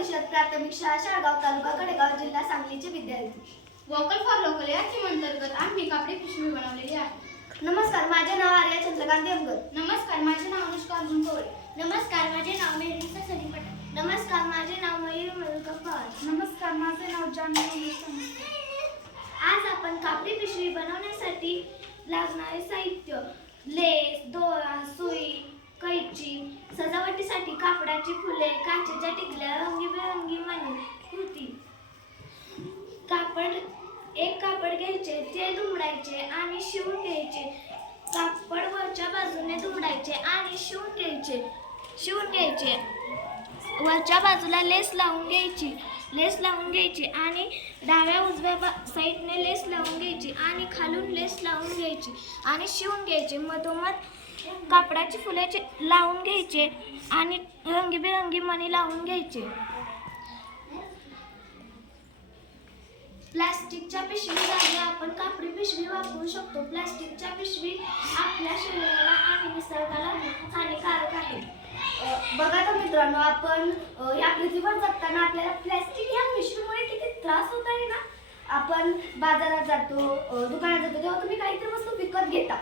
परिषद प्राथमिक शाळा शाळगाव तालुका कडेगाव जिल्हा सांगलीचे विद्यार्थी. वोकल फॉर लोकल या थीम अंतर्गत आम्ही कापडी पिशवी बनवलेली आहे. नमस्कार, माझे नाव आर्या चंद्रकांत देमगर. नमस्कार, माझे नाव अनुष्का अर्जुन कवळे. नमस्कार, माझे नाव मेहरीसा सलीम पठाण. नमस्कार, माझे नाव मयूर मधुकर पवार. नमस्कार, माझे नाव जानवी. आज आपण कापडी पिशवी बनवण्यासाठी लागणारे साहित्य: लेस, दोरा, सुई, कैची, सजावटीसाठी कापडाची फुले, काचेच्या टिकल्या, रंगीबेरंगी मणी, कृती. एक कापड घ्यायचे, ते दुमडायचे आणि शिवून घ्यायचे. कापड वरच्या बाजूने दुमडायचे आणि शिवून घ्यायचे. वरच्या बाजूला लेस लावून घ्यायची आणि डाव्या उजव्या साईडने लेस लावून घ्यायची आणि खालून लेस लावून घ्यायची आणि शिवून घ्यायचे. मधोमध कापडाची फुले लावून घ्यायचे आणि रंगीबेरंगी मणी लावून घ्यायचे. प्लास्टिकच्या पिशवी जागी आपण कापडी पिशवी वापरू शकतो. प्लास्टिकच्या पिशवी आपल्या शरीराला आणि निसर्गाला हानिकारक आहे. बघा तर मित्रांनो, आपण या पृथ्वीवर जगताना आपल्याला प्लास्टिक या पिशवीमुळे किती त्रास होत आहे ना. आपण बाजारात जातो, दुकानात जातो, तेव्हा तुम्ही काहीतरी वस्तू विकत घेता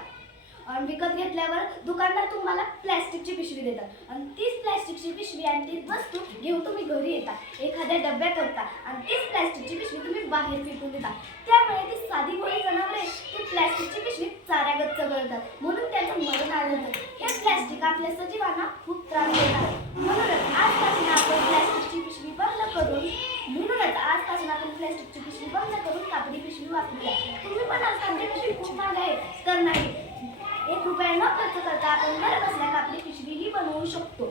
आणि विकत घेतल्यावर दुकानदार तुम्हाला प्लॅस्टिकची पिशवी देतात आणि तीच प्लॅस्टिकची पिशवी आणि तीच वस्तू घेऊन तुम्ही घरी येता, एखाद्या डब्यात करता आणि तीच प्लॅस्टिकची पिशवी तुम्ही बाहेर फेकून देता. त्यामुळे ती साधी गोळी जनावरे ती प्लॅस्टिकची पिशवी चाऱ्यागत चघळतात, म्हणून त्यांचं मरण आढळतं. हे प्लॅस्टिक आपल्या सजीवांना खूप त्रास देत आहे. म्हणूनच आजपासून आपण प्लॅस्टिकची पिशवी बंद करून कापडी पिशवी वापरूया. तुम्ही पण आज कापडी पिशवी खूप महाग आहे तर नाही, 1 रुपया न खर्च करता आपण घर बसल्या कापडी पिशवीही बनवू शकतो.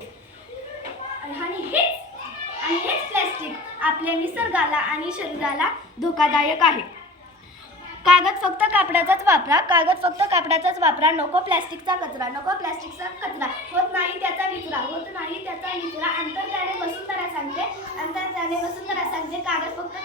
आणि हेच प्लॅस्टिक आपल्या निसर्गाला आणि शरीराला धोकादायक आहे. कागद फक्त कापडाचाच वापरा. नको प्लॅस्टिकचा कचरा. होत नाही त्याचा निचरा. अंतर्जाने वसुंधरा सांगते कागद फक्त